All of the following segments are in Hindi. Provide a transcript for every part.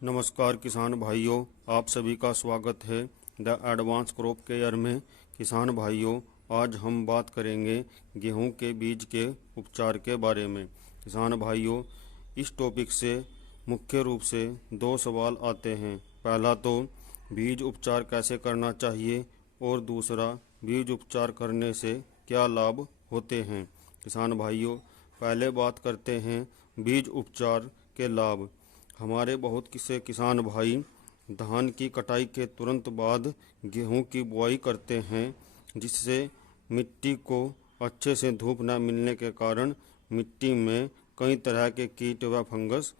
नमस्कार किसान भाइयों, आप सभी का स्वागत है द एडवांस क्रॉप केयर में। किसान भाइयों, आज हम बात करेंगे गेहूं के बीज के उपचार के बारे में। किसान भाइयों, इस टॉपिक से मुख्य रूप से दो सवाल आते हैं। पहला तो बीज उपचार कैसे करना चाहिए और दूसरा बीज उपचार करने से क्या लाभ होते हैं। किसान भाइयों, पहले बात करते हैं बीज उपचार के लाभ। हमारे बहुत से किसान भाई धान की कटाई के तुरंत बाद गेहूं की बुआई करते हैं, जिससे मिट्टी को अच्छे से धूप न मिलने के कारण मिट्टी में कई तरह के कीट व फंगस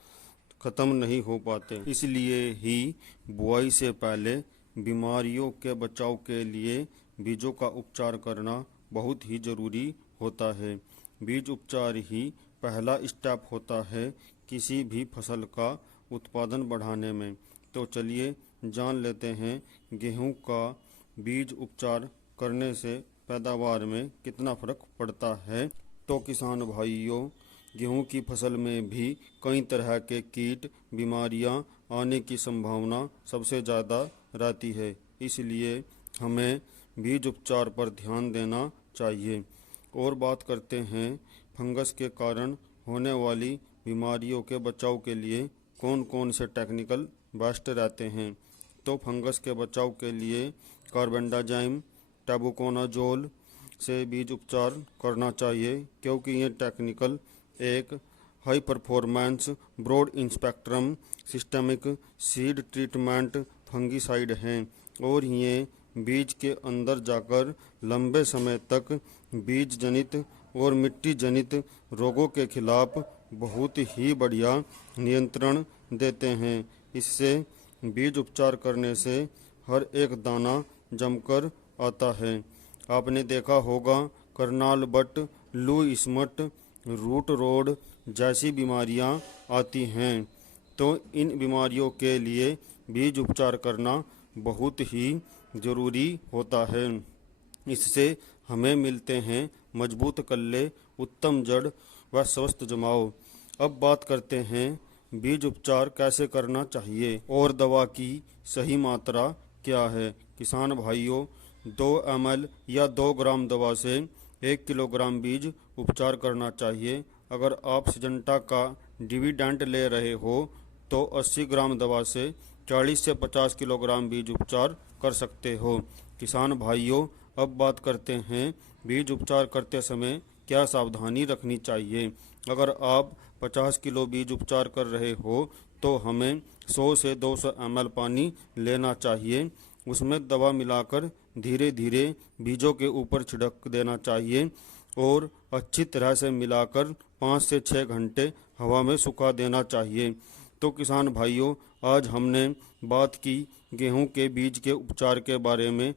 खत्म नहीं हो पाते। इसलिए ही बुआई से पहले बीमारियों के बचाव के लिए बीजों का उपचार करना बहुत ही ज़रूरी होता है। बीज उपचार ही पहला स्टेप होता है किसी भी फसल का उत्पादन बढ़ाने में। तो चलिए जान लेते हैं गेहूं का बीज उपचार करने से पैदावार में कितना फर्क पड़ता है। तो किसान भाइयों, गेहूं की फसल में भी कई तरह के कीट बीमारियां आने की संभावना सबसे ज़्यादा रहती है, इसलिए हमें बीज उपचार पर ध्यान देना चाहिए। और बात करते हैं फंगस के कारण होने वाली बीमारियों के बचाव के लिए कौन कौन से टेक्निकल बेस्ट रहते हैं। तो फंगस के बचाव के लिए कार्बेंडाजिम, टेबुकोनाजोल से बीज उपचार करना चाहिए, क्योंकि ये टेक्निकल एक high performance broad spectrum systemic seed treatment fungicide हैं और ये बीज के अंदर जाकर लंबे समय तक बीज जनित और मिट्टी जनित रोगों के खिलाफ बहुत ही बढ़िया नियंत्रण देते हैं। इससे बीज उपचार करने से हर एक दाना जमकर आता है। आपने देखा होगा करनाल बट, लू स्मट, रूट रोड जैसी बीमारियां आती हैं, तो इन बीमारियों के लिए बीज उपचार करना बहुत ही ज़रूरी होता है। इससे हमें मिलते हैं मजबूत कल्ले, उत्तम जड़ व स्वस्थ जमाव। अब बात करते हैं बीज उपचार कैसे करना चाहिए और दवा की सही मात्रा क्या है। किसान भाइयों, 2 ml या 2 ग्राम दवा से 1 किलोग्राम बीज उपचार करना चाहिए। अगर आप सिजेंटा का डिविडेंट ले रहे हो तो 80 ग्राम दवा से 40 से 50 किलोग्राम बीज उपचार कर सकते हो। किसान भाइयों, अब बात करते हैं बीज उपचार करते समय क्या सावधानी रखनी चाहिए। अगर आप 50 किलो बीज उपचार कर रहे हो तो हमें 100 से 200 ml पानी लेना चाहिए। उसमें दवा मिलाकर धीरे धीरे बीजों के ऊपर छिड़क देना चाहिए और अच्छी तरह से मिलाकर 5 से 6 घंटे हवा में सुखा देना चाहिए। तो किसान भाइयों, आज हमने बात की गेहूं के बीज के उपचार के बारे में।